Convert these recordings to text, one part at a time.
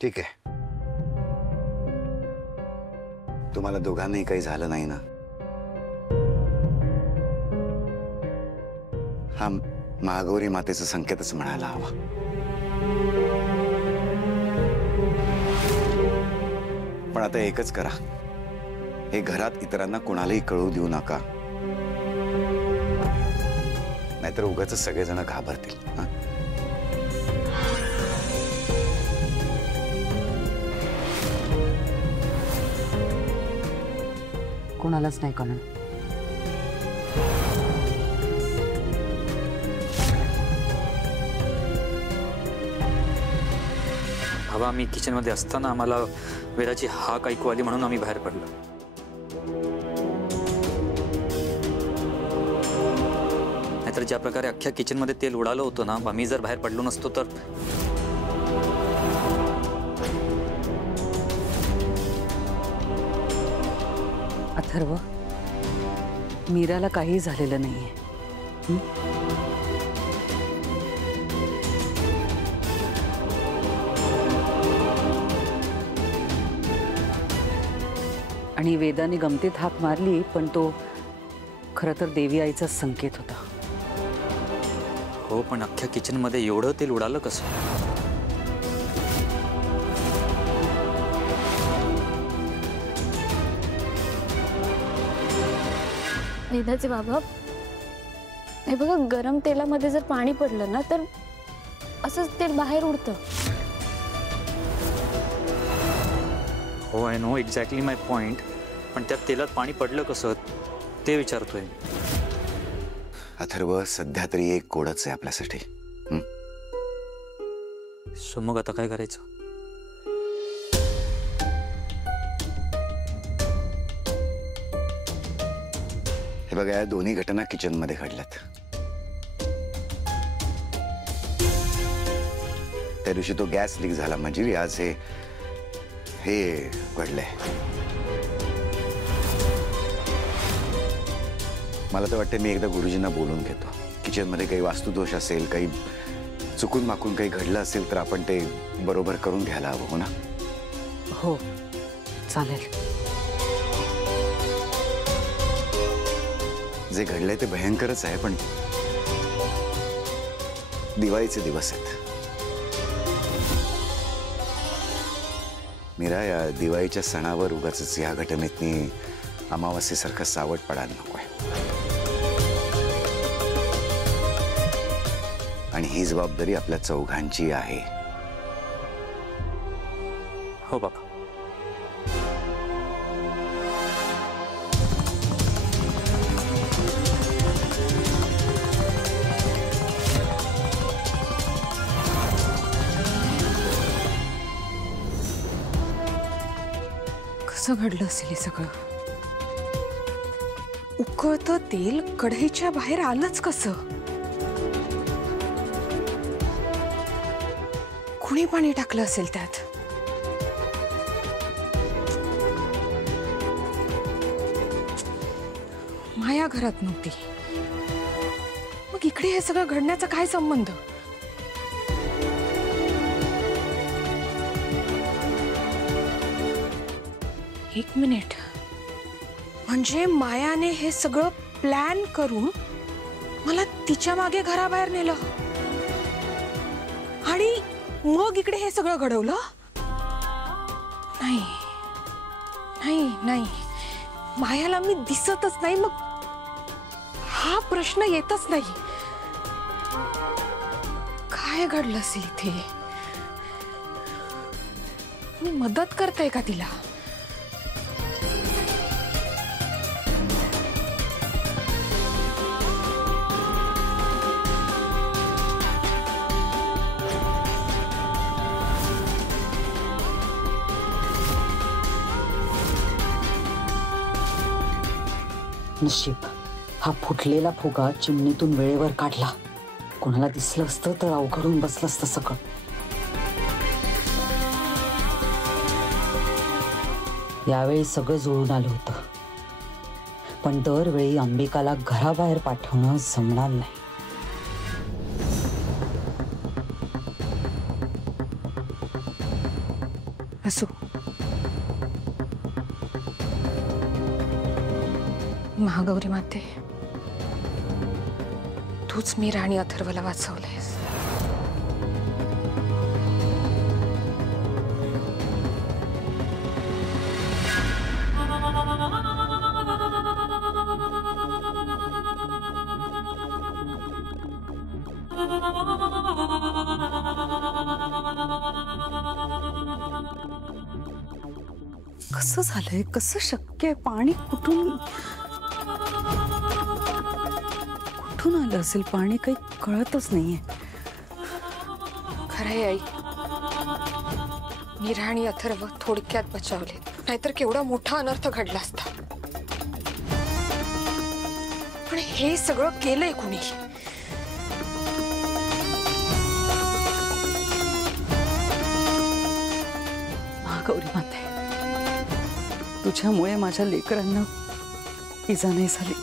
ठीक आहे, तुम्हाला दोघांनाही काही झालं नाही ना? हा महागौरी मातेचा संकेतच म्हणायला हवा. पण आता एकच करा, हे घरात इतरांना कोणालाही कळू देऊ नका, नाहीतर उगाच सगळेजण घाबरतील. कोणालाच नाही कळणार. भावा, आम्ही किचन मध्ये असताना आम्हाला वेदाची हाक ऐकू आली म्हणून आम्ही बाहेर पडलो. नाहीतर ज्या प्रकारे अख्ख्या किचन मध्ये तेल उडालं होतं ना, आम्ही जर बाहेर पडलो नसतो तर. अथर्व, मीराला काही झालेलं नाहीये. आणि वेदाने गमतीत हाक मारली, पण तो खरं तर देवी आईचाच संकेत होता. हो, पण अख्ख्या किचन मध्ये एवढं तेल उडालं कसं? वेदाचे बाबा, हे बघा, गरम तेलामध्ये जर पाणी पडलं ना तर असंच तेल बाहेर उडतं. हो, I know exactly my point. पण त्या तेलात पाणी पडलं कसं ते विचारतोय. अथर्व, सध्या तरी एक कोडच आहे आपल्यासाठी. सो मग आता काय करायचं? हे बघा, या दोन्ही घटना किचन मध्ये घडल्यात. त्या दिवशी तो गॅस लीक झाला म्हणजे आज हे घडलंय. मला तर वाटतं मी एकदा गुरुजींना बोलून घेतो. किचन मध्ये काही वास्तुदोष असेल, काही चुकून माकून काही घडलं असेल तर आपण ते बरोबर करून घ्यायला हवं. हो ना? हो, चालेल. जे घडलंय ते भयंकरच आहे, पण दिवाळीचे दिवस आहेत. मीरा, या दिवाळीच्या सणावर उगाच या घटनेतनी अमावास्येसारखं सावट पडायला नकोय. आणि ही जबाबदारी आपल्या चौघांची आहे. हो बाबा. कसं घडलं असेल हे सगळं? उकळतं तेल कढईच्या बाहेर आलंच कसं? कुणी पाणी टाकलं असेल त्यात? माया घरात नव्हती, मग इकडे हे सगळं घडण्याचा काय संबंध? एक मिनिट, म्हणजे मायाने हे सगळं प्लॅन करून मला तिच्या मागे घराबाहेर नेलं आणि मग इकडे हे सगळं घडवलं? नाही नाही नाही, मायाला मी दिसतच नाही, मग हा प्रश्न येतच नाही. काय घडलं असेल इथे? मी मदत करते का तिला? नशीब हा फुटलेला फुगा चिमणीतून वेळेवर काढला. कोणाला दिसलं असतं तर अवघडून बसलं असतं सगळं. यावेळी सगळं जुळून आलं होतं, पण दरवेळी अंबिकाला घराबाहेर पाठवणं जमणार नाही. असो, महागौरी माते, तूच मी राणी अथर्वला वाचवलेस. कसं झालंय? कसं शक्य आहे? पाणी कुठून आलं असेल? पाणी काही कळतच नाहीये. खरंय आई, मी राणी अथर्व थोडक्यात बचावले, नाहीतर केवढा मोठा अनर्थ घडला असता. पण हे सगळं केलंय कुणी? महागौरी माते, तुझ्यामुळे माझ्या लेकरांना इजा नाही झाली.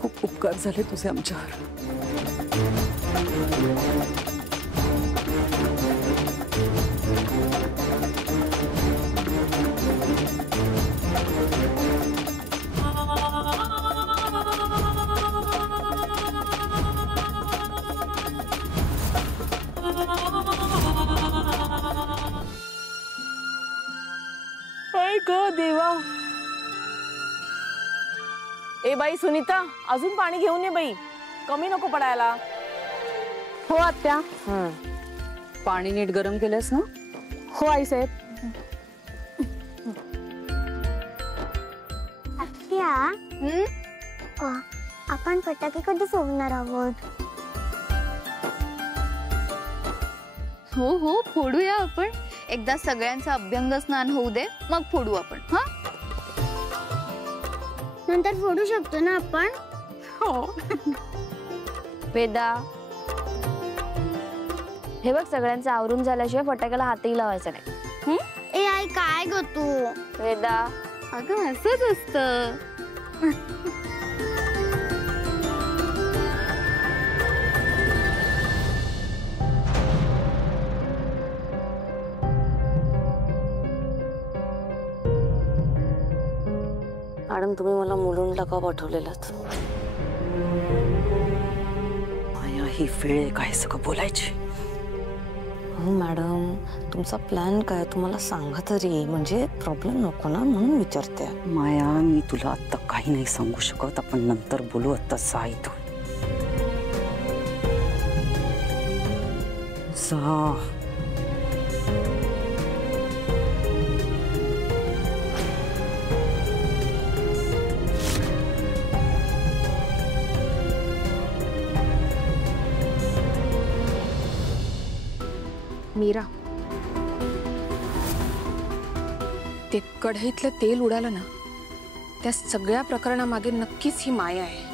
खूप उपकार झाले तुझे आमच्यावर. देवा. ए बाई सुनीता, अजून पाणी घेऊन ये बाई, कमी नको पडायला. हो आत्या. पाणी नीट गरम केलंस ना? हो आई साहेब. आत्या, आपण फटाके कधी सोडणार आहोत? हो हो, फोडूया आपण. एकदा सगळ्यांचं अभ्यंग स्नान होऊ दे, मग फोडू आपण. हा, नंतर फोडू शकतो ना आपण? हो. वेदा, हे बघ, सगळ्यांचं आवरून झाल्याशिवाय फटाक्याला हातही लावायचा नाही. ए आई, काय ग तू? वेदा, अगं असंच असतं. मॅडम, तुम्ही मला मुलुंडला का पाठवलेलात? माया, ही वेळ आहे काय सगळं बोलायची? हो मॅडम, तुमचा प्लॅन काय तुम्हाला सांगा तरी, म्हणजे प्रॉब्लेम नको ना, म्हणून विचारते. माया, मी तुला आता काही नाही सांगू शकत. आपण नंतर बोलू. आता जा इथून. जा. मीरा, ते कढईतलं तेल उडालं ना, त्या सगळ्या प्रकरणामागे नक्कीच ही माया आहे.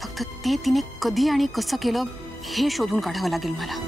फक्त ते तिने कधी आणि कसं केलं हे शोधून काढावं लागेल मला.